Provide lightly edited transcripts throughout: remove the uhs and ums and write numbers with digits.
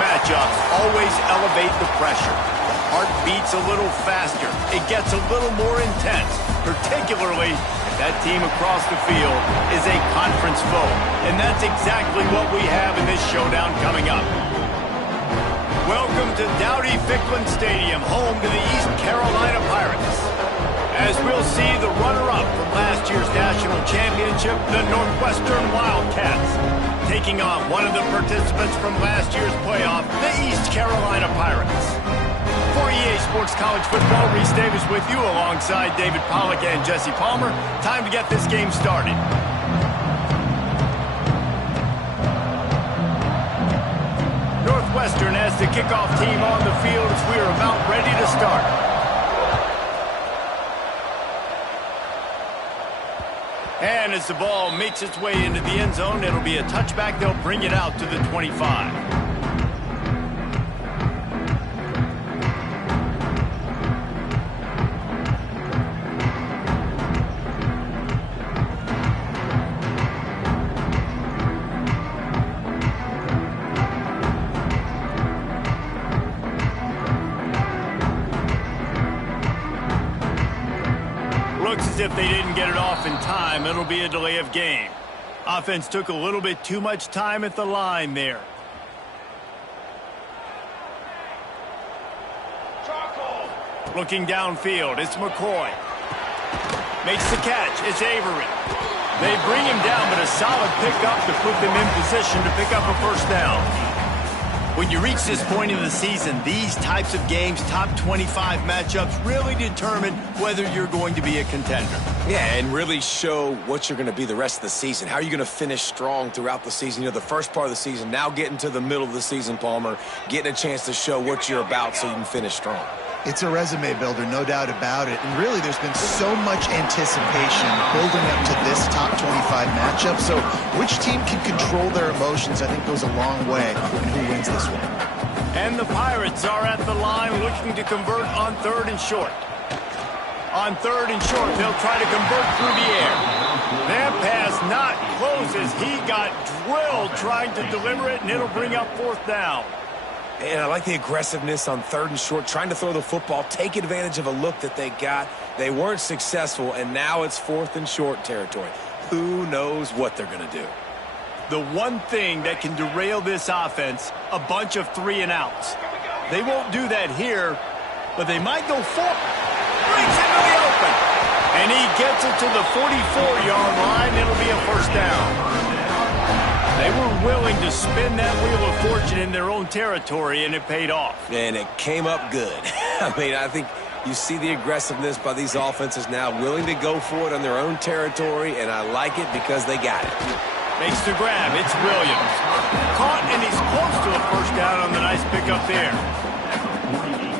matchups always elevate the pressure. The heart beats a little faster. It gets a little more intense, particularly if that team across the field is a conference foe. And that's exactly what we have in this showdown coming up. Welcome to Dowdy-Ficklin Stadium, home to the East Carolina Pirates. As we'll see the runner-up from last year's national championship, the Northwestern Wildcats, taking on one of the participants from last year's playoff, the East Carolina Pirates. For EA Sports College Football, Reese Davis with you alongside David Pollack and Jesse Palmer. Time to get this game started. Northwestern has the kickoff team on the field as we are about ready to start. And as the ball makes its way into the end zone, it'll be a touchback. They'll bring it out to the 25. Looks as if they didn't get it off in time. It'll be a delay of game. Offense took a little bit too much time at the line there. Looking downfield, it's McCoy. Makes the catch, it's Avery. They bring him down, but a solid pickup to put them in position to pick up a first down. When you reach this point in the season, these types of games, top 25 matchups, really determine whether you're going to be a contender. Yeah, and really show what you're going to be the rest of the season. How are you going to finish strong throughout the season? You know, the first part of the season, now getting to the middle of the season, Palmer, getting a chance to show what you're about so you can finish strong. It's a resume builder, no doubt about it. And really, there's been so much anticipation building up to this top 25 matchup. So which team can control their emotions, I think, goes a long way in who wins this one. And the Pirates are at the line looking to convert on 3rd and short. On 3rd and short, they'll try to convert through the air. That pass not close as he got drilled trying to deliver it, and it'll bring up 4th down. And I like the aggressiveness on 3rd and short, trying to throw the football, take advantage of a look that they got. They weren't successful, and now it's 4th and short territory. Who knows what they're going to do? The one thing that can derail this offense, a bunch of 3-and-outs. They won't do that here, but they might go for it. Breaks into the open. And he gets it to the 44-yard line. It'll be a first down. They were willing to spin that wheel of fortune in their own territory, and it paid off. And it came up good. I mean, I think you see the aggressiveness by these offenses now, willing to go for it on their own territory, and I like it because they got it. Makes the grab. It's Williams. Caught, and he's close to a first down on the nice pickup there.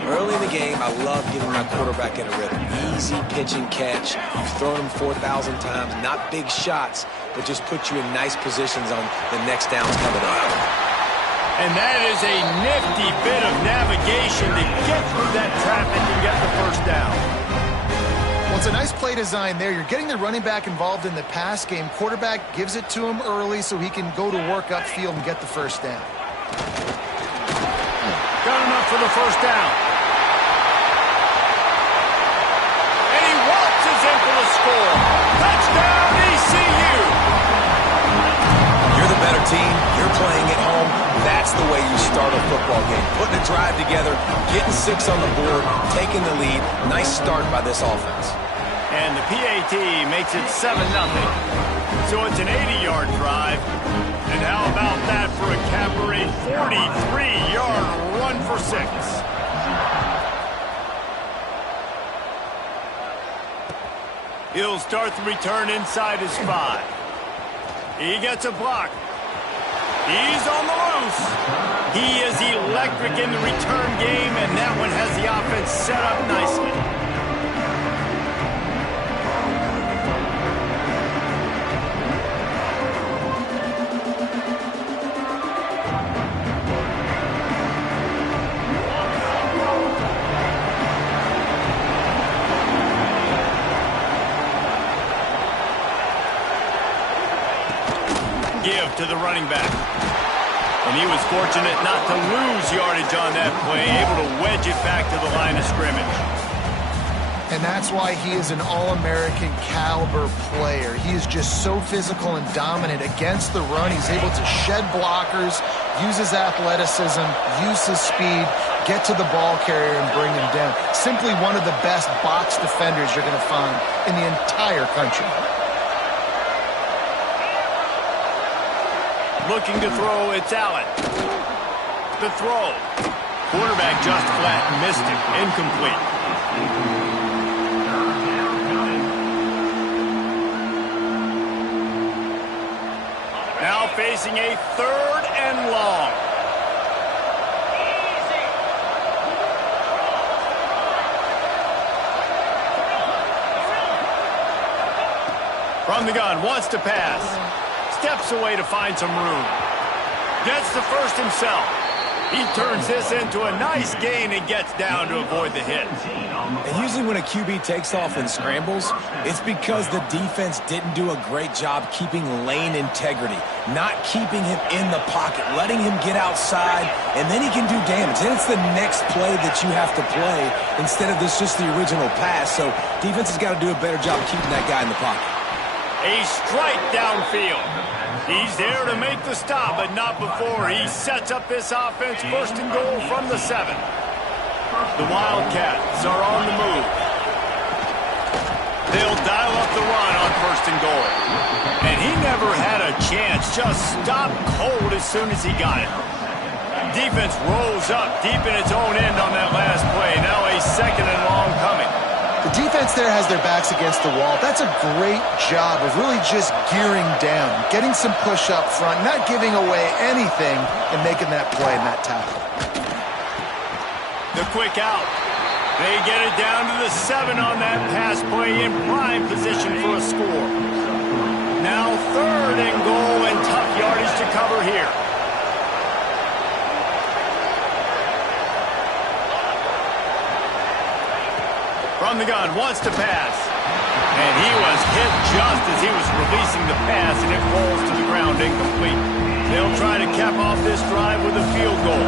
Early in the game, I love getting my quarterback in a rhythm. Easy pitch and catch. You've thrown them 4,000 times. Not big shots, but just put you in nice positions on the next downs coming up. And that is a nifty bit of navigation to get through that traffic and get the first down. Well, it's a nice play design there. You're getting the running back involved in the pass game. Quarterback gives it to him early so he can go to work upfield and get the first down. Got enough for the first down. And he waltzes in for the score. Touchdown, ECU! You're the better team. You're playing at home. That's the way you start a football game. Putting a drive together, getting 6 on the board, taking the lead. Nice start by this offense. And the PAT makes it 7-0. So it's an 80-yard drive. And how about that for a capper, a 43-yard run for 6. He'll start the return inside his 5. He gets a block. He's on the loose. He is electric in the return game, and that one has the offense set up nicely. Give to the running back. And he was fortunate not to lose yardage on that play, able to wedge it back to the line of scrimmage. And that's why he is an All-American caliber player. He is just so physical and dominant against the run. He's able to shed blockers, use his athleticism, use his speed, get to the ball carrier and bring him down. Simply one of the best box defenders you're going to find in the entire country. Looking to throw, it's Allen. The throw. Quarterback just flat, missed it, incomplete. Now facing a 3rd and long. From the gun, wants to pass. Steps away to find some room. Gets the first himself. He turns this into a nice gain and gets down to avoid the hit. And usually when a QB takes off and scrambles, it's because the defense didn't do a great job keeping lane integrity, not keeping him in the pocket, letting him get outside, and then he can do damage. Then it's the next play that you have to play instead of this just the original pass. So defense has got to do a better job keeping that guy in the pocket. A strike downfield. He's there to make the stop, but not before he sets up this offense. 1st and goal from the 7. The Wildcats are on the move. They'll dial up the run on 1st and goal. And he never had a chance. Just stopped cold as soon as he got it. Defense rolls up deep in its own end on that last play. Now a 2nd and long coming. The defense there has their backs against the wall. That's a great job of really just gearing down, getting some push up front, not giving away anything, and making that play and that tackle. The quick out. They get it down to the 7 on that pass play in prime position for a score. Now 3rd and goal and tough yardage to cover here. From the gun, wants to pass. And he was hit just as he was releasing the pass, and it falls to the ground incomplete. They'll try to cap off this drive with a field goal.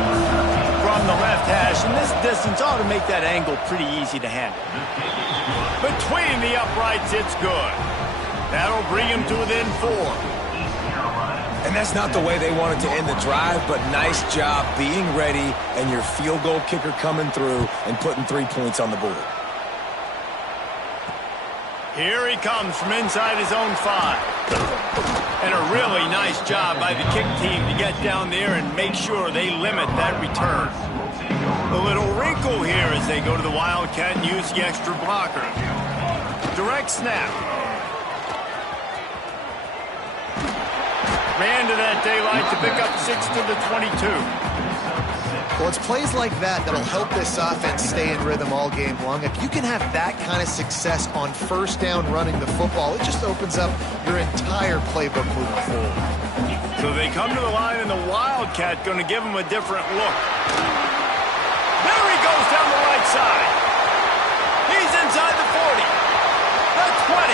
From the left hash, and this distance ought to make that angle pretty easy to handle. Between the uprights, it's good. That'll bring him to within 4. And that's not the way they wanted to end the drive, but nice job being ready and your field goal kicker coming through and putting 3 points on the board. Here he comes from inside his own 5. And a really nice job by the kick team to get down there and make sure they limit that return. A little wrinkle here as they go to the Wildcat and use the extra blocker. Direct snap. Ran to that daylight to pick up 6 to the 22. Well, it's plays like that that'll help this offense stay in rhythm all game long. If you can have that kind of success on 1st down running the football, it just opens up your entire playbook moving forward. So they come to the line, and the Wildcat going to give him a different look. There he goes down the right side. He's inside the 40. The 20.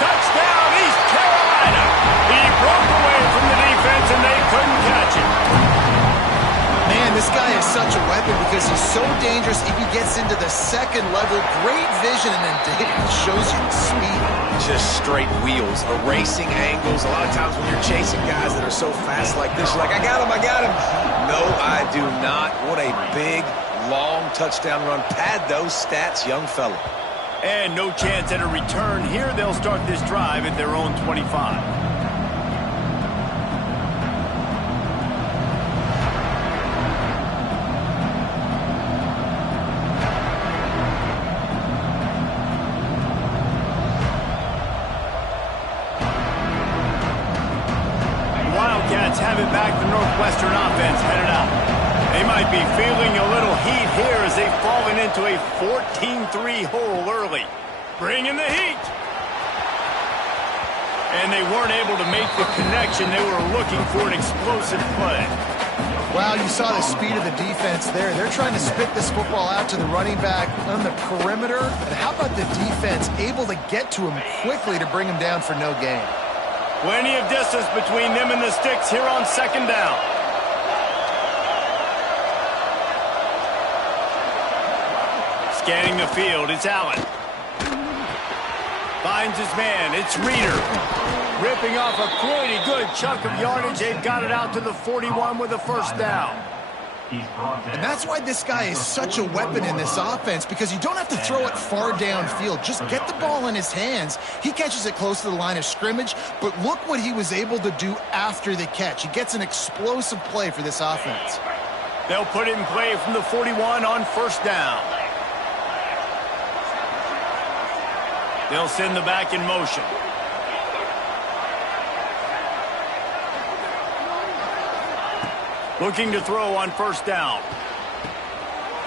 Touchdown, East Carolina. He broke away from the defense, and they couldn't catch him. Man, this guy is such a weapon because he's so dangerous if he gets into the 2nd level. Great vision, and then David shows you the speed. Just straight wheels, erasing angles. A lot of times when you're chasing guys that are so fast like this, you're like, I got him, I got him. No, I do not. What a big, long touchdown run. Pad those stats, young fella. And no chance at a return here. They'll start this drive at their own 25. Have it back, the Northwestern offense headed out. They might be feeling a little heat here as they've fallen into a 14-3 hole early. Bring in the heat. And they weren't able to make the connection. They were looking for an explosive play. Wow, you saw the speed of the defense there. They're trying to spit this football out to the running back on the perimeter. And how about the defense able to get to him quickly to bring him down for no gain? Plenty of distance between them and the sticks here on second down. Scanning the field, it's Allen. Finds his man, it's Reader. Ripping off a pretty good chunk of yardage. They've got it out to the 41 with a first down. And that's why this guy is such a weapon in this offense, because you don't have to throw it far downfield. Just get the ball in his hands. He catches it close to the line of scrimmage, but look what he was able to do after the catch. He gets an explosive play for this offense. They'll put it in play from the 41 on first down. They'll send the back in motion. Looking to throw on first down.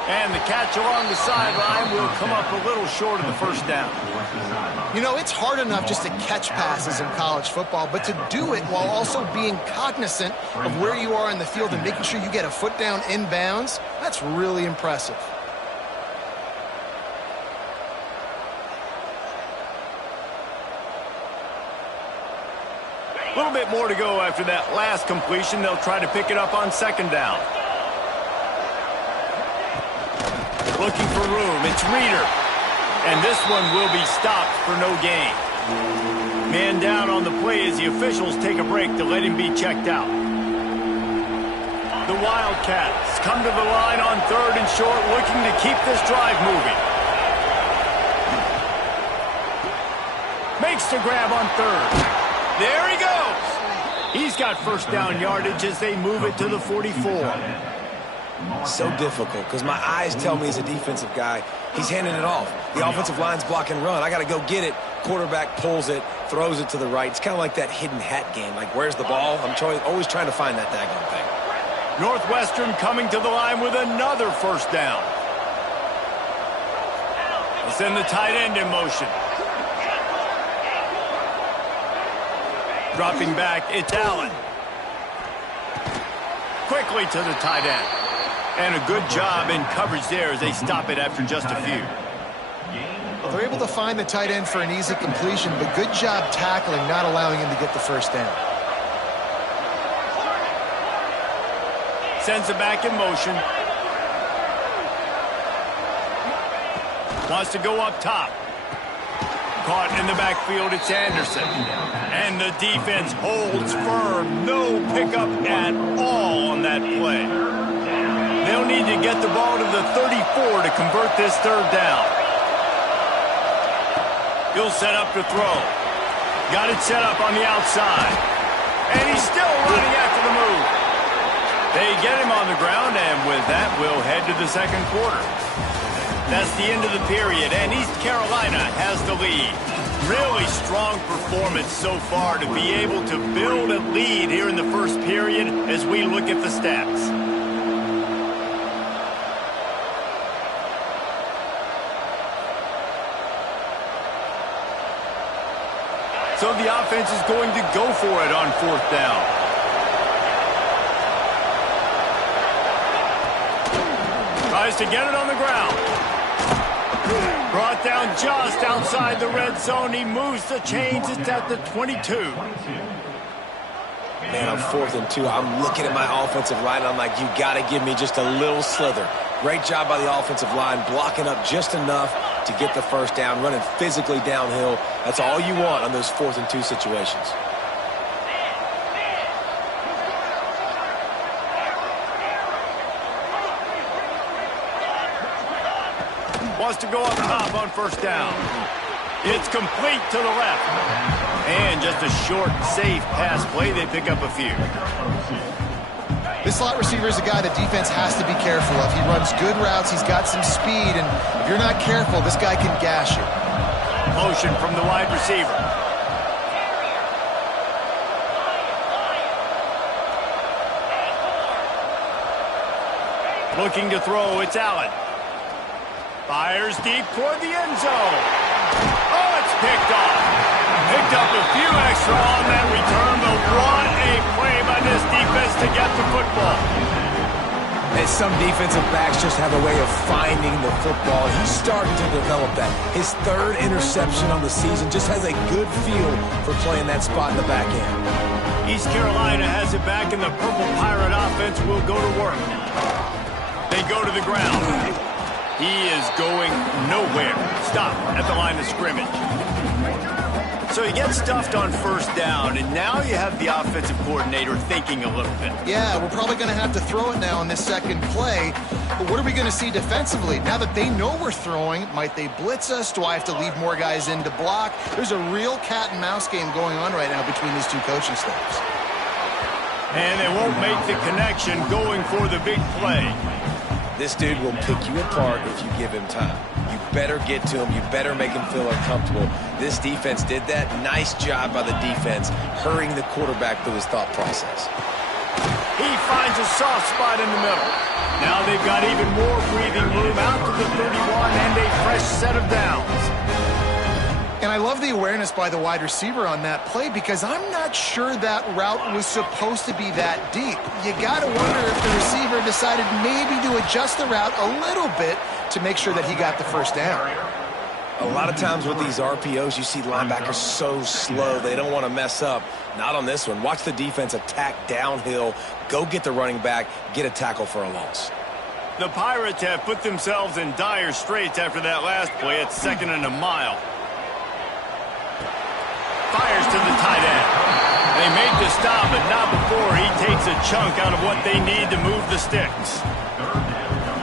And the catch along the sideline will come up a little short of the first down. You know, it's hard enough just to catch passes in college football, but to do it while also being cognizant of where you are in the field and making sure you get a foot down inbounds, that's really impressive. A little bit more to go after that last completion. They'll try to pick it up on second down. Looking for room. It's Reader. And this one will be stopped for no gain. Man down on the play as the officials take a break to let him be checked out. The Wildcats come to the line on third and short, looking to keep this drive moving. Makes the grab on third. There he goes. He's got first down yardage as they move it to the 44. So difficult because my eyes tell me he's a defensive guy. He's handing it off. The offensive line's block and run. I got to go get it. Quarterback pulls it, throws it to the right. It's kind of like that hidden hat game. Like, where's the ball? I'm always trying to find that daggone thing. Northwestern coming to the line with another first down. They'll send the tight end in motion. Dropping back, it's Allen. Quickly to the tight end. And a good job in coverage there as they stop it after just a few. Well, they're able to find the tight end for an easy completion, but good job tackling, not allowing him to get the first down. Sends it back in motion. Wants to go up top. Caught in the backfield, it's Anderson. And the defense holds firm. No pickup at all on that play. They'll need to get the ball to the 34 to convert this third down. He'll set up to throw. Got it set up on the outside. And he's still running after the move. They get him on the ground, and with that, we'll head to the second quarter. That's the end of the period, and East Carolina has the lead. Really strong performance so far to be able to build a lead here in the first period as we look at the stats. So the offense is going to go for it on fourth down. Tries to get it on the ground. Brought down just outside the red zone. He moves the chains. It's at the 22. Man, I'm 4th and 2. I'm looking at my offensive line. I'm like, you got to give me just a little slither. Great job by the offensive line, blocking up just enough to get the first down, running physically downhill. That's all you want on those 4th and 2 situations. Wants to go up top on first down. It's complete to the left. And just a short, safe pass play. They pick up a few. This slot receiver is a guy the defense has to be careful of. He runs good routes. He's got some speed. And if you're not careful, this guy can gash you. Motion from the wide receiver. Looking to throw, it's Allen. Fires deep toward the end zone. Oh, it's picked off. Picked up a few extra on that return, but what a play by this defense to get the football. And some defensive backs just have a way of finding the football. He's starting to develop that. His third interception on the season, just has a good feel for playing that spot in the back end. East Carolina has it back, and the Purple Pirate offense will go to work. They go to the ground. He is going nowhere. Stop at the line of scrimmage. So he gets stuffed on first down, and now you have the offensive coordinator thinking a little bit. Yeah, we're probably going to have to throw it now on this second play. But what are we going to see defensively? Now that they know we're throwing, might they blitz us? Do I have to leave more guys in to block? There's a real cat and mouse game going on right now between these two coaching staffs. And they won't make the connection going for the big play. This dude will pick you apart if you give him time. You better get to him. You better make him feel uncomfortable. This defense did that. Nice job by the defense, hurrying the quarterback through his thought process. He finds a soft spot in the middle. Now they've got even more breathing room out to the 31 and a fresh set of downs. And I love the awareness by the wide receiver on that play because I'm not sure that route was supposed to be that deep. You got to wonder if the receiver decided maybe to adjust the route a little bit to make sure that he got the first down. A lot of times with these RPOs, you see linebackers so slow, they don't want to mess up. Not on this one. Watch the defense attack downhill, go get the running back, get a tackle for a loss. The Pirates have put themselves in dire straits after that last play at 2nd and a mile. Fires to the tight end. They make the stop, but not before he takes a chunk out of what they need to move the sticks.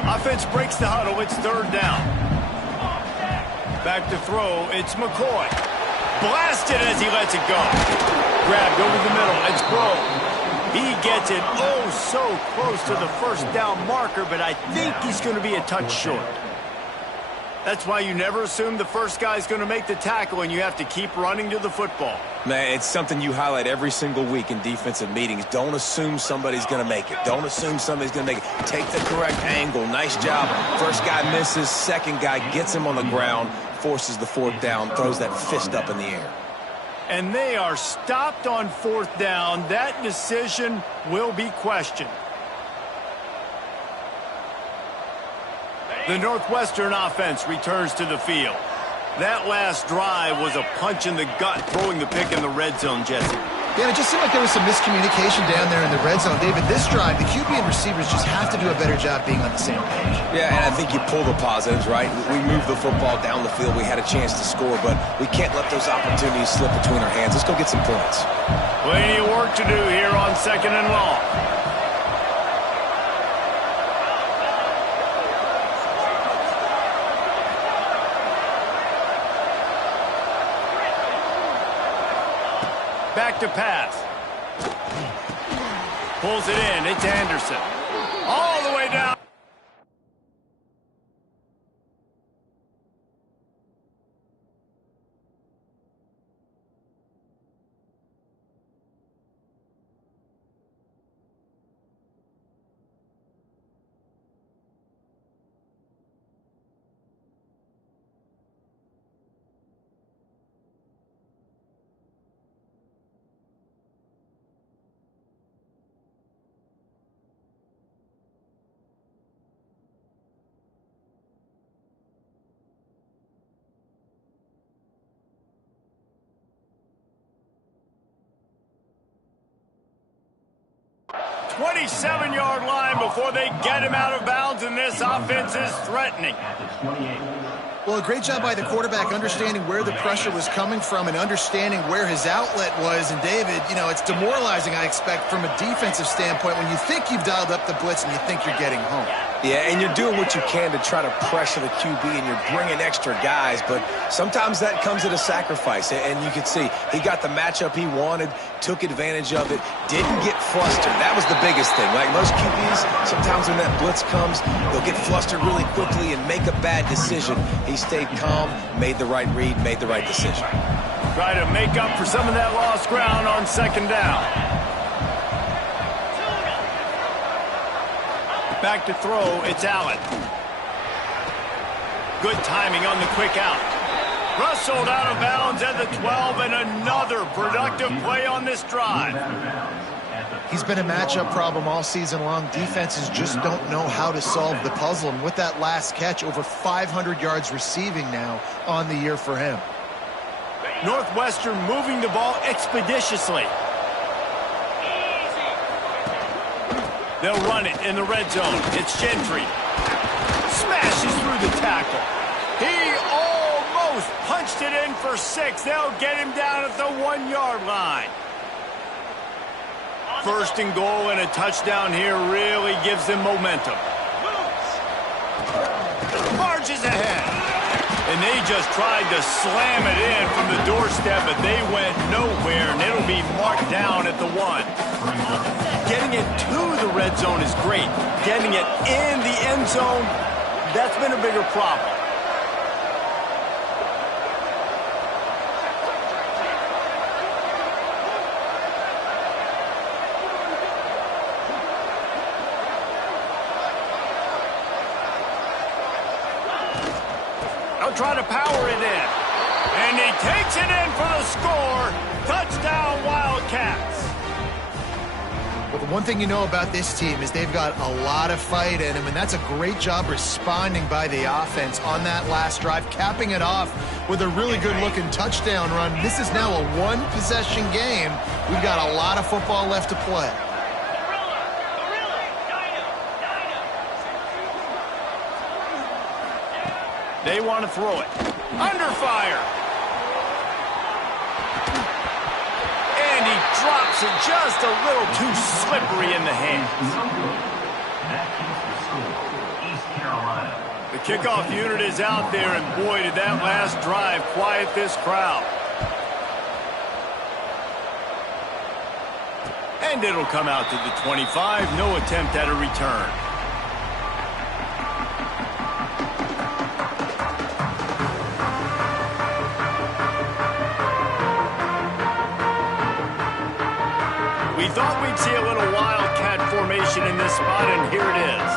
Offense breaks the huddle. It's 3rd down. Back to throw. It's McCoy. Blasted as he lets it go. Grabbed over the middle. It's Grove. He gets it oh so close to the first down marker, but I think he's going to be a touch short. That's why you never assume the first guy's going to make the tackle, and you have to keep running to the football. Man, it's something you highlight every single week in defensive meetings. Don't assume somebody's going to make it. Don't assume somebody's going to make it. Take the correct angle. Nice job. First guy misses. Second guy gets him on the ground, forces the 4th down, throws that fist up in the air. And they are stopped on 4th down. That decision will be questioned. The Northwestern offense returns to the field. That last drive was a punch in the gut, throwing the pick in the red zone, Jesse. Yeah, it just seemed like there was some miscommunication down there in the red zone. David, this drive, the QB and receivers just have to do a better job being on the same page. Yeah, and I think you pull the positives, right? We moved the football down the field. We had a chance to score, but we can't let those opportunities slip between our hands. Let's go get some points. Plenty of work to do here on 2nd and long. Back to pass. Pulls it in. It's Anderson. All the way down. ...27-yard line before they get him out of bounds, and this offense is threatening. Well, a great job by the quarterback understanding where the pressure was coming from and understanding where his outlet was. And, David, you know, it's demoralizing, I expect, from a defensive standpoint when you think you've dialed up the blitz and you think you're getting home. Yeah, and you're doing what you can to try to pressure the QB, and you're bringing extra guys, but sometimes that comes at a sacrifice. And you can see he got the matchup he wanted, took advantage of it, didn't get flustered. That was the biggest thing. Like most QBs, sometimes when that blitz comes, they'll get flustered really quickly and make a bad decision. He stayed calm, made the right read, made the right decision. Try to make up for some of that lost ground on 2nd down. Back to throw, it's Allen. Good timing on the quick out. Rustled out of bounds at the 12, and another productive play on this drive. He's been a matchup problem all season long. Defenses just don't know how to solve the puzzle. And with that last catch, over 500 yards receiving now on the year for him. Northwestern moving the ball expeditiously. They'll run it in the red zone. It's Gentry. Smashes through the tackle. He almost punched it in for 6. They'll get him down at the 1-yard line. First and goal and a touchdown here really gives them momentum. Marches ahead. And they just tried to slam it in from the doorstep, but they went nowhere, and it'll be marked down at the 1. Getting it to the red zone is great. Getting it in the end zone, that's been a bigger problem. They'll try to power it in. And he takes it in for the score. Touchdown, Wildcats. Well, the one thing you know about this team is they've got a lot of fight in them, and that's a great job responding by the offense on that last drive, capping it off with a really good-looking touchdown run. This is now a one-possession game. We've got a lot of football left to play. They want to throw it. Under fire. And he drops it just a little too slippery in the hands. The kickoff unit is out there, and boy, did that last drive quiet this crowd. And it'll come out to the 25. No attempt at a return. We thought we'd see a little Wildcat formation in this spot, and here it is.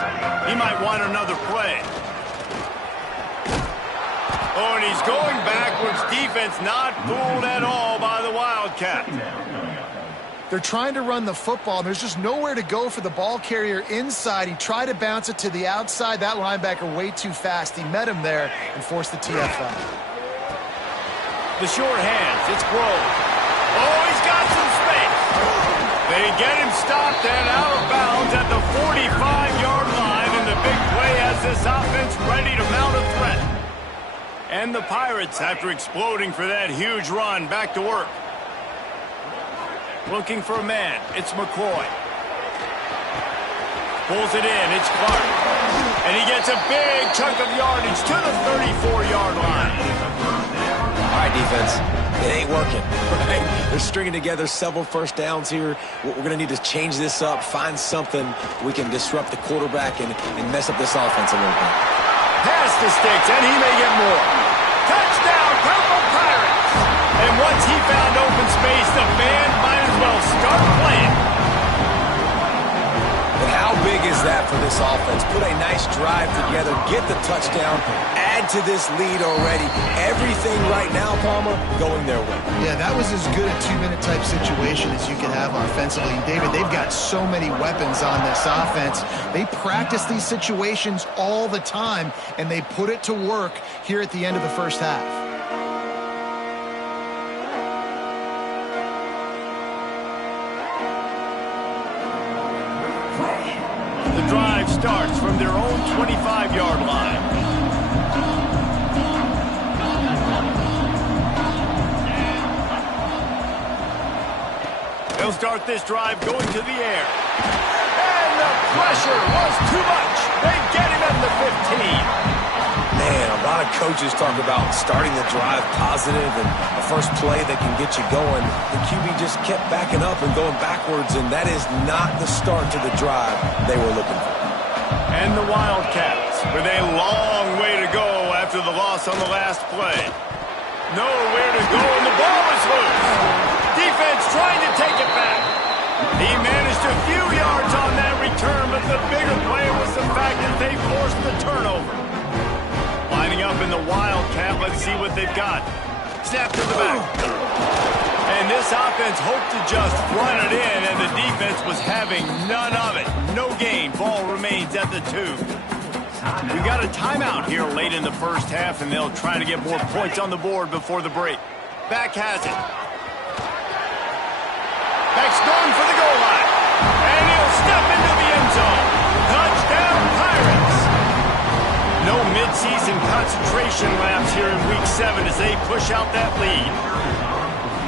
He might want another play. Oh, and he's going backwards. Defense not fooled at all by the Wildcat. They're trying to run the football, and there's just nowhere to go for the ball carrier inside. He tried to bounce it to the outside. That linebacker way too fast. He met him there and forced the TFL. The short hands. It's Grove. Oh, he's got some space. They get him stopped and out of bounds at the 45-yard line, and the big play has this offense ready to mount a threat. And the Pirates, after exploding for that huge run, back to work. Looking for a man. It's McCoy. Pulls it in. It's Clark. And he gets a big chunk of yardage to the 34-yard line. All right, defense. It ain't working, right? They're stringing together several first downs here. We're going to need to change this up, find something we can disrupt the quarterback and mess up this offense a little bit. Pass the sticks, and he may get more. Touchdown, Purple Pirates! And once he found open space, the band might as well start playing. But how big is that for this offense? Put a nice drive together, get the touchdown, add to this lead already. Everything right now, Palmer, going their way. Yeah, that was as good a two-minute type situation as you could have offensively. And David, they've got so many weapons on this offense. They practice these situations all the time, and they put it to work here at the end of the first half. The drive starts from their own 25-yard line. They'll start this drive going to the air. And the pressure was too much. They get him at the 15. Man, a lot of coaches talk about starting the drive positive and a first play that can get you going. The QB just kept backing up and going backwards, and that is not the start to the drive they were looking for. And the Wildcats with a long way to go after the loss on the last play. Nowhere to go, and the ball is loose. Defense trying to take it back. He managed a few yards on that return, but the bigger play was the fact that they forced the turnover. Lining up in the Wildcat, let's see what they've got. Snap to the back. And this offense hoped to just run it in, and the defense was having none of it. No gain. Ball remains at the 2. We've got a timeout here late in the first half, and they'll try to get more points on the board before the break. Back has it. Back's going for the goal line. And he'll step into the end zone. Touchdown, Pirates. No midseason concentration laps here in Week 7 as they push out that lead.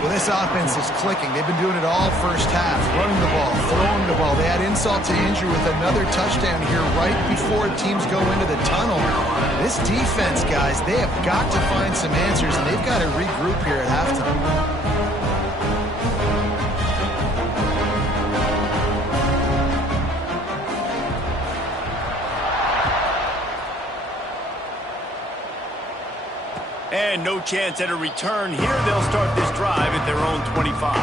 Well, this offense is clicking. They've been doing it all first half, running the ball, throwing the ball. They had insult to injury with another touchdown here right before teams go into the tunnel. This defense, guys, they have got to find some answers, and they've got to regroup here at halftime. And no chance at a return here. They'll start this drive at their own 25.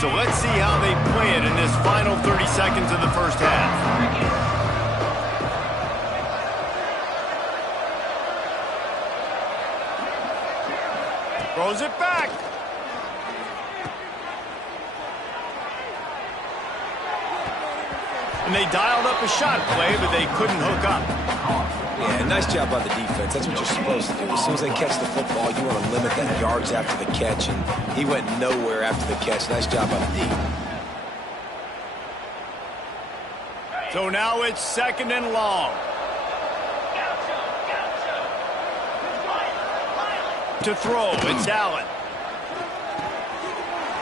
So let's see how they play it in this final 30 seconds of the first half. Throws it back. And they dialed up a shot play, but they couldn't hook up. Yeah, nice job by the defense. That's what you're supposed to do. As soon as they catch the football, you want to limit that yards after the catch, and he went nowhere after the catch. Nice job by the D. So now it's 2nd and long. To throw, it's Allen.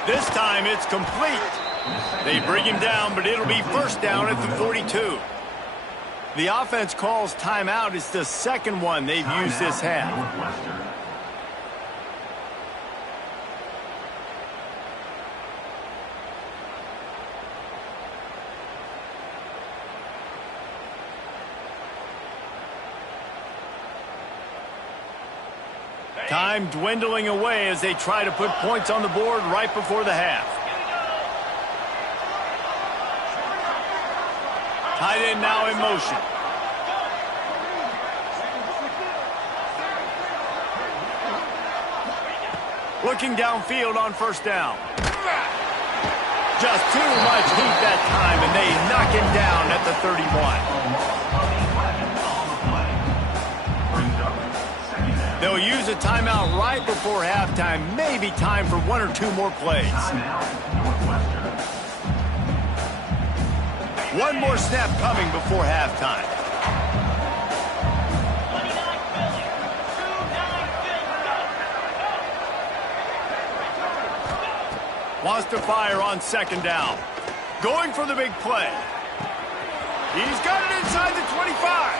This time it's complete. They bring him down, but it'll be first down at the 42. The offense calls timeout. It's the second one they've used this half. Time dwindling away as they try to put points on the board right before the half. Tight end now in motion. Looking downfield on first down. Just too much heat that time, and they knock him down at the 31. They'll use a timeout right before halftime. Maybe time for 1 or 2 more plays. One more snap coming before halftime. Wants to fire on 2nd down. Going for the big play. He's got it inside the 25.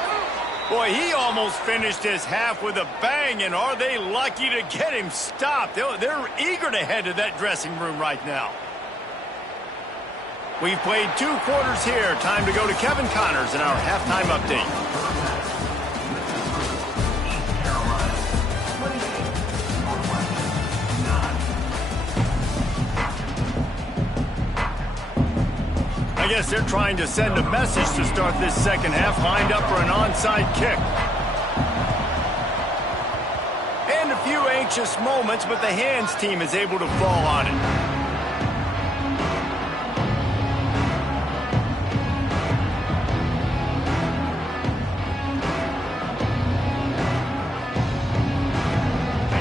Boy, he almost finished his half with a bang, and are they lucky to get him stopped? They're eager to head to that dressing room right now. We've played 2 quarters here. Time to go to Kevin Connors in our halftime update. I guess they're trying to send a message to start this second half, lined up for an onside kick. And a few anxious moments, but the hands team is able to fall on it.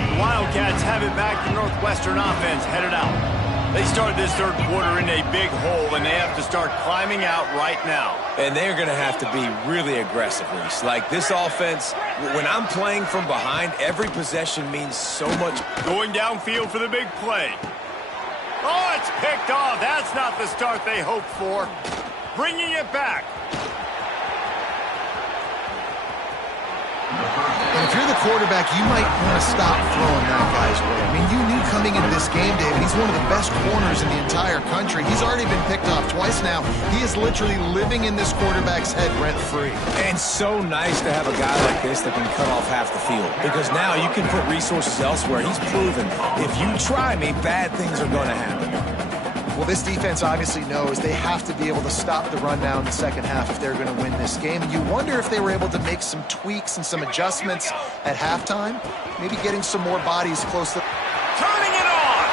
The Wildcats have it back. The Northwestern offense headed out. They start this third quarter in a big hole, and they have to start climbing out right now. And they're going to have to be really aggressive, Reese. Like this offense, when I'm playing from behind, every possession means so much. Going downfield for the big play. Oh, it's picked off. That's not the start they hoped for. Bringing it back. And if if you're the quarterback, you might want to stop throwing that guy's way. I mean, you knew coming into this game, David, he's one of the best corners in the entire country. He's already been picked off twice now. He is literally living in this quarterback's head rent-free. And so nice to have a guy like this that can cut off half the field, because now you can put resources elsewhere. He's proven if you try me, bad things are going to happen. Well, this defense obviously knows they have to be able to stop the run now in the second half if they're going to win this game. And you wonder if they were able to make some tweaks and some adjustments at halftime, maybe getting some more bodies close to... Turning it on!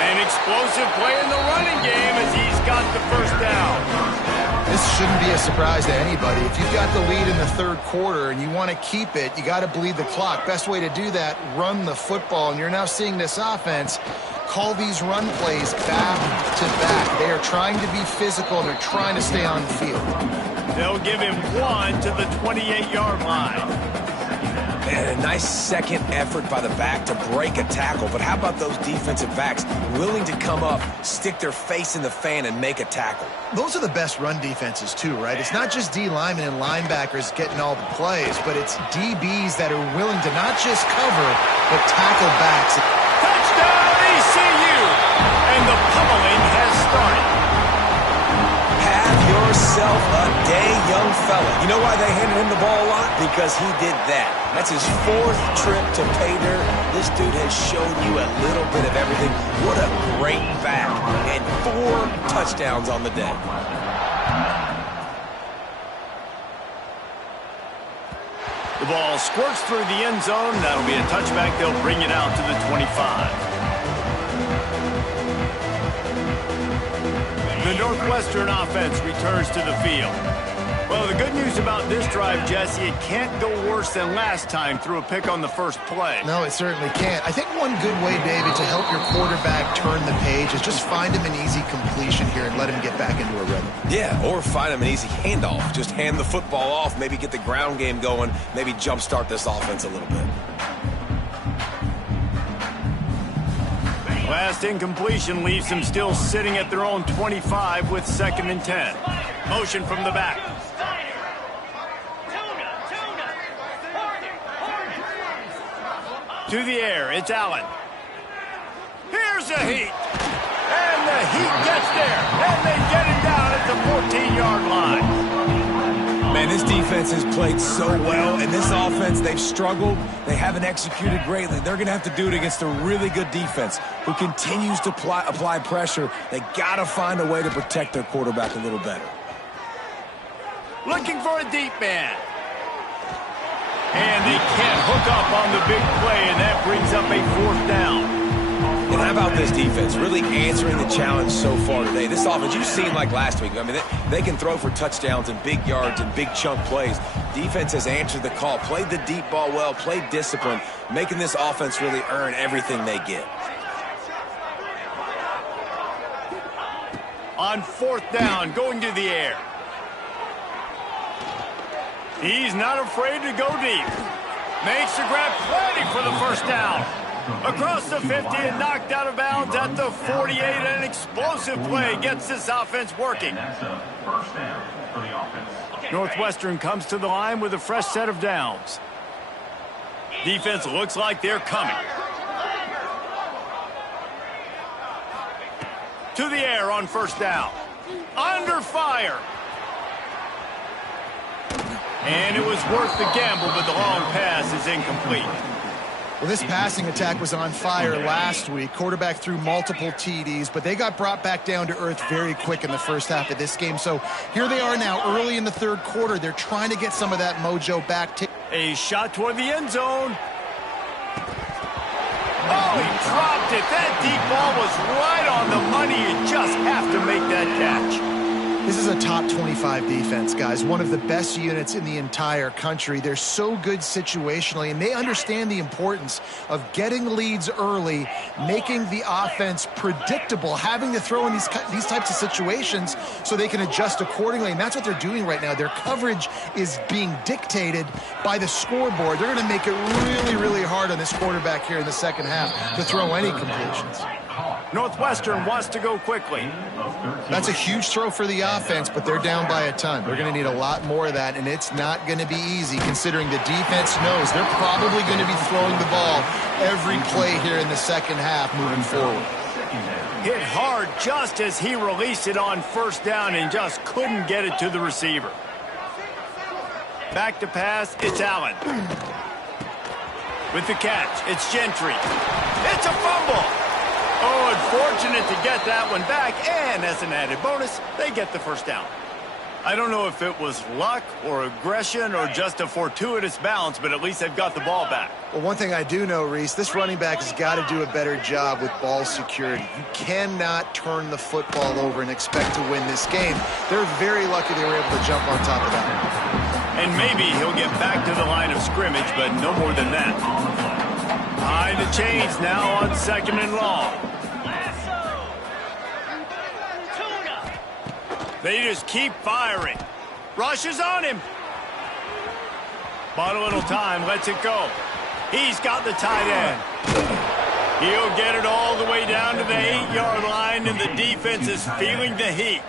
An explosive play in the running game as he's got the first down. This shouldn't be a surprise to anybody. If you've got the lead in the third quarter and you want to keep it, you got to bleed the clock. Best way to do that, run the football. And you're now seeing this offense call these run plays back to back. They are trying to be physical, and they're trying to stay on the field. They'll give him one to the 28-yard line. And a nice second effort by the back to break a tackle. But how about those defensive backs willing to come up, stick their face in the fan, and make a tackle? Those are the best run defenses, too, right? It's not just D linemen and linebackers getting all the plays, but it's DBs that are willing to not just cover, but tackle backs. Touchdown, ECU! And the pummeling has started. Have yourself a day, young fella. You know why they handed him the ball a lot? Because he did that. That's his fourth trip to pay dirt. This dude has shown you a little bit of everything. What a great back. And 4 touchdowns on the day. The ball squirts through the end zone. That'll be a touchback. They'll bring it out to the 25. The Northwestern offense returns to the field. Well, the good news about this drive, Jesse, it can't go worse than last time through a pick on the first play. No, it certainly can't. I think one good way, David, to help your quarterback turn the page is just find him an easy completion here and let him get back into a rhythm. Yeah, or find him an easy handoff. Just hand the football off, maybe get the ground game going, maybe jumpstart this offense a little bit. Last incompletion leaves them still sitting at their own 25 with 2nd and 10. Motion from the back. To the air, it's Allen. Here's a heat. And the heat gets there. And they get it down at the 14-yard line. Man, this defense has played so well, and this offense, they've struggled. They haven't executed greatly. They're going to have to do it against a really good defense who continues to apply pressure. They got to find a way to protect their quarterback a little better. Looking for a deep man. And they can't hook up on the big play, and that brings up a 4th down. And how about this defense really answering the challenge so far today? This offense, you've seen like last week. I mean, they can throw for touchdowns and big yards and big chunk plays. Defense has answered the call, played the deep ball well, played discipline, making this offense really earn everything they get. On 4th down, going to the air. He's not afraid to go deep. Makes the grab, plenty for the first down. Across the 50 and knocked out of bounds at the 48. An explosive play gets this offense working. Northwestern comes to the line with a fresh set of downs. Defense looks like they're coming. To the air on 1st down. Under fire. And it was worth the gamble, but the long pass is incomplete. Well, this passing attack was on fire last week. Quarterback threw multiple TDs, but they got brought back down to earth very quick in the first half of this game. So here they are now early in the third quarter. They're trying to get some of that mojo back. A shot toward the end zone. Oh, he dropped it. That deep ball was right on the money. You just have to make that catch. This is a top 25 defense, guys. One of the best units in the entire country. They're so good situationally, and they understand the importance of getting leads early, making the offense predictable, having to throw in these types of situations so they can adjust accordingly. And that's what they're doing right now. Their coverage is being dictated by the scoreboard. They're going to make it really, really hard on this quarterback here in the second half to throw any completions. Northwestern wants to go quickly. That's a huge throw for the offense, but they're down by a ton. They're going to need a lot more of that, and it's not going to be easy considering the defense knows they're probably going to be throwing the ball every play here in the second half moving forward. Hit hard just as he released it on first down and just couldn't get it to the receiver. Back to pass, it's Allen. With the catch, it's Gentry. It's a fumble. Oh, unfortunate to get that one back, and as an added bonus, they get the first down. I don't know if it was luck or aggression or just a fortuitous bounce, but at least they've got the ball back. Well, one thing I do know, Reese, this running back has got to do a better job with ball security. You cannot turn the football over and expect to win this game. They're very lucky they were able to jump on top of that. And maybe he'll get back to the line of scrimmage, but no more than that. Behind the chains now on second and long. They just keep firing. Rush is on him. Bought a little time, lets it go. He's got the tight end. He'll get it all the way down to the 8-yard line, and the defense is feeling the heat.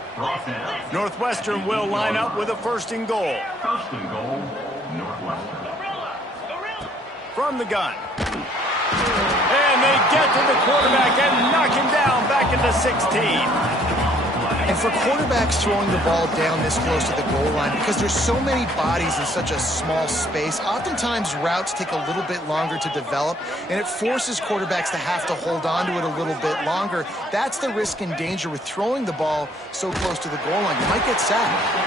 Northwestern will line up with a first and goal. First and goal, Northwestern. From the gun. And they get to the quarterback and knock him down back into 16. And for quarterbacks throwing the ball down this close to the goal line, because there's so many bodies in such a small space, oftentimes routes take a little bit longer to develop, and it forces quarterbacks to have to hold on to it a little bit longer. That's the risk and danger with throwing the ball so close to the goal line. You might get sacked.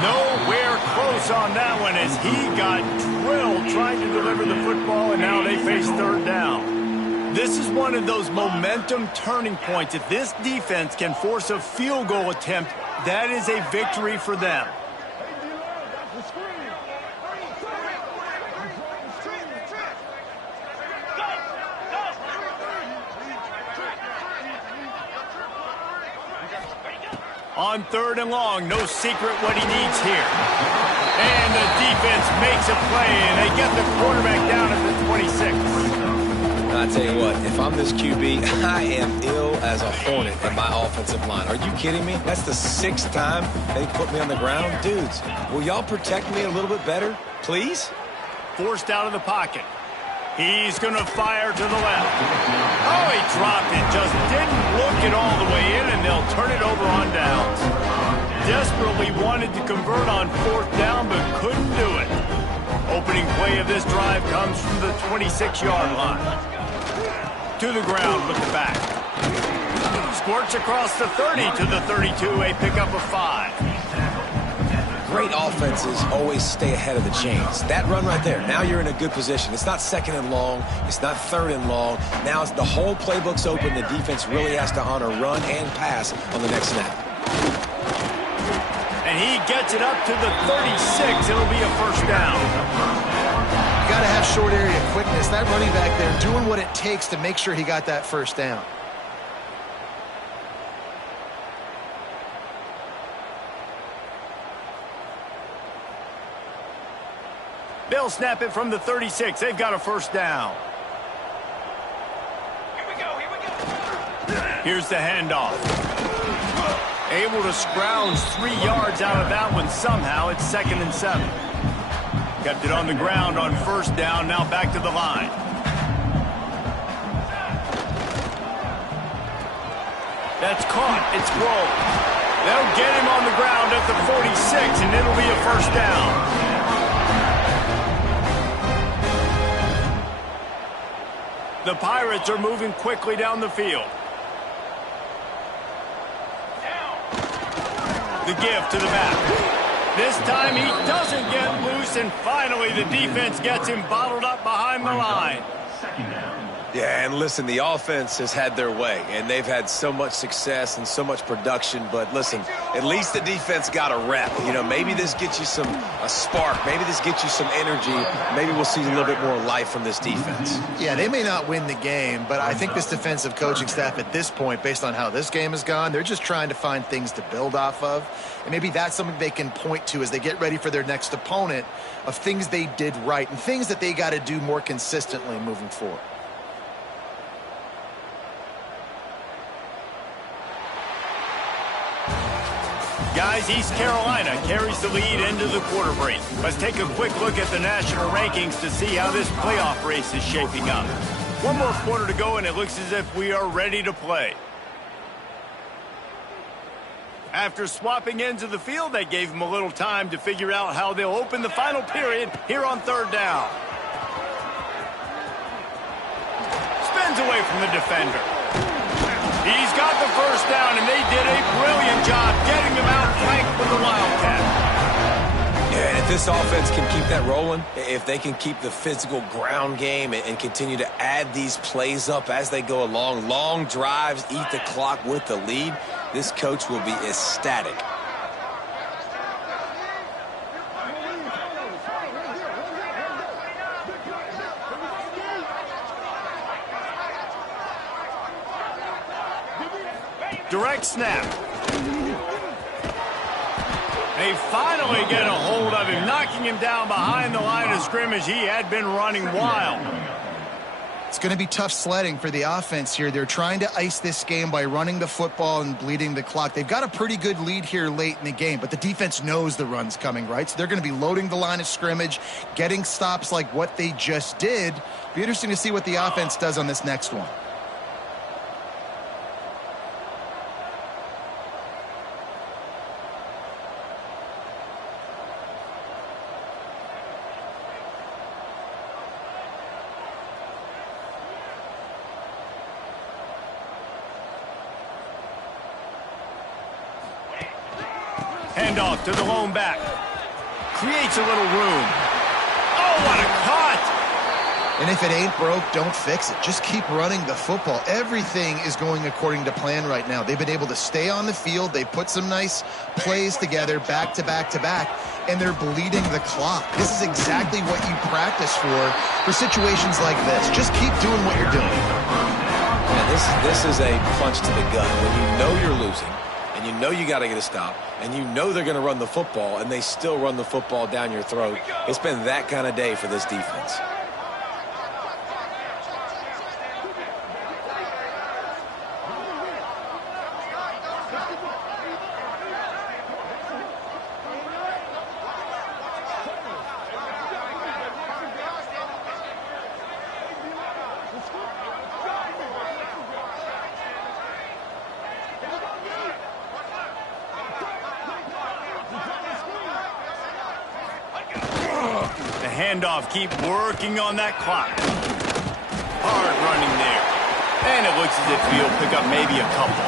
Nowhere close on that one as he got drilled trying to deliver the football, and now they face third down. This is one of those momentum turning points. If this defense can force a field goal attempt, that is a victory for them. On third and long, no secret what he needs here. And the defense makes a play, and they get the quarterback down at the 26. I tell you what, if I'm this QB, I am ill as a hornet at my offensive line. Are you kidding me? That's the 6th time they put me on the ground. Dudes, will y'all protect me a little bit better, please? Forced out of the pocket. He's going to fire to the left. Oh, he dropped it. Just didn't look it all the way in, and they'll turn it over on downs. Desperately wanted to convert on fourth down, but couldn't do it. Opening play of this drive comes from the 26-yard line. To the ground with the back. Squirts across the 30 to the 32, a pickup of 5. Great offenses always stay ahead of the chains. That run right there, now you're in a good position. It's not second and long. It's not third and long. Now it's the whole playbook's open. The defense really has to honor run and pass on the next snap. And he gets it up to the 36. It'll be a first down. Got to have short area quickness. That running back there doing what it takes to make sure he got that first down. They'll snap it from the 36. They've got a first down. Here we go. Here's the handoff. Able to scrounge 3 yards out of that one somehow. It's 2nd and 7. Kept it on the ground on first down. Now back to the line. That's caught. It's rolled. They'll get him on the ground at the 46, and it'll be a first down. The Pirates are moving quickly down the field. The give to the back. This time he doesn't get loose, and finally the defense gets him bottled up behind the line. Yeah, and listen, the offense has had their way, and they've had so much success and so much production. But listen, at least the defense got a rep. You know, maybe this gets you a spark. Maybe this gets you some energy. Maybe we'll see a little bit more life from this defense. Yeah, they may not win the game, but I think this defensive coaching staff at this point, based on how this game has gone, they're just trying to find things to build off of. And maybe that's something they can point to as they get ready for their next opponent, of things they did right and things that they got to do more consistently moving forward. guys, East Carolina carries the lead into the quarter break. Let's take a quick look at the national rankings to see how this playoff race is shaping up. One more quarter to go, and it looks as if we are ready to play. After swapping ends of the field, that gave them a little time to figure out how they'll open the final period here on third down. Spins away from the defender. He's got the first down, and they did a brilliant job getting him out flanked with the Wildcat. Yeah, and if this offense can keep that rolling, if they can keep the physical ground game and continue to add these plays up as they go along, long drives, eat the clock with the lead, this coach will be ecstatic. Direct snap. They finally get a hold of him, knocking him down behind the line of scrimmage. He had been running wild. It's going to be tough sledding for the offense here. They're trying to ice this game by running the football and bleeding the clock. They've got a pretty good lead here late in the game, but the defense knows the run's coming, right? So they're going to be loading the line of scrimmage, getting stops like what they just did. Be interesting to see what the offense does on this next one. Handoff to the lone back. Creates a little room. Oh, what a cut! And if it ain't broke, don't fix it. Just keep running the football. Everything is going according to plan right now. They've been able to stay on the field. They put some nice plays together back to back to back, and they're bleeding the clock. This is exactly what you practice for situations like this. Just keep doing what you're doing. Yeah, this is a punch to the gut. When you know you're losing, and you know you got to get a stop, and you know they're going to run the football, and they still run the football down your throat. It's been that kind of day for this defense. Handoff, keep working on that clock. Hard running there. And it looks as if he'll pick up maybe a couple.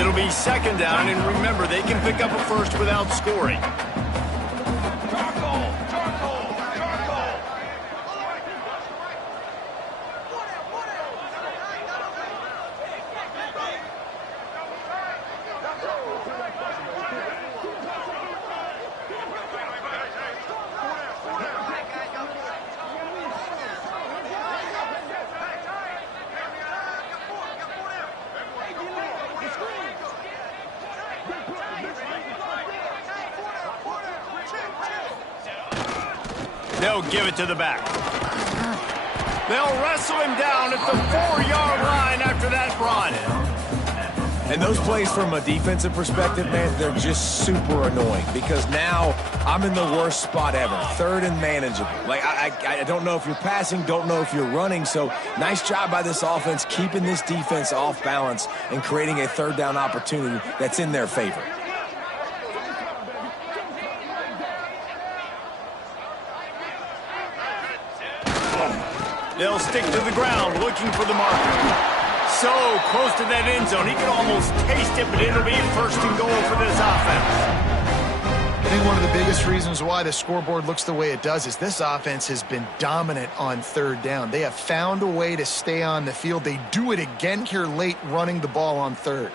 It'll be second down, and remember, they can pick up a first without scoring. They'll give it to the back. They'll wrestle him down at the 4-yard line after that run. And those plays from a defensive perspective, man, they're just super annoying because now I'm in the worst spot ever, third and manageable. Like, I don't know if you're passing, don't know if you're running, so nice job by this offense keeping this defense off balance and creating a third down opportunity that's in their favor. They'll stick to the ground looking for the marker. So close to that end zone, he can almost taste it, but it'll be first and goal for this offense. I think one of the biggest reasons why the scoreboard looks the way it does is this offense has been dominant on third down. They have found a way to stay on the field. They do it again here late, running the ball on third.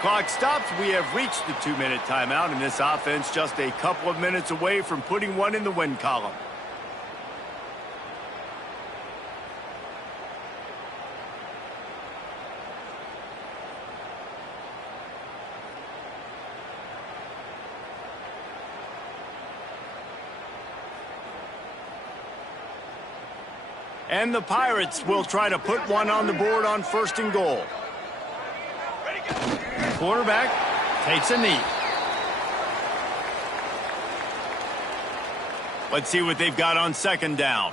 Clock stops. We have reached the 2-minute timeout, and this offense just a couple of minutes away from putting one in the win column. And the Pirates will try to put one on the board on 1st and goal. Quarterback takes a knee. Let's see what they've got on 2nd down.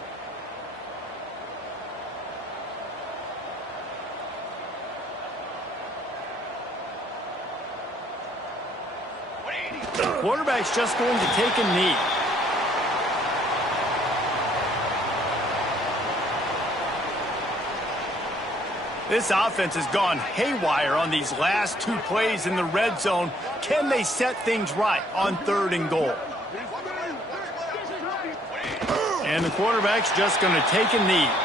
The quarterback's just going to take a knee. This offense has gone haywire on these last 2 plays in the red zone. Can they set things right on 3rd and goal? And the quarterback's just going to take a knee.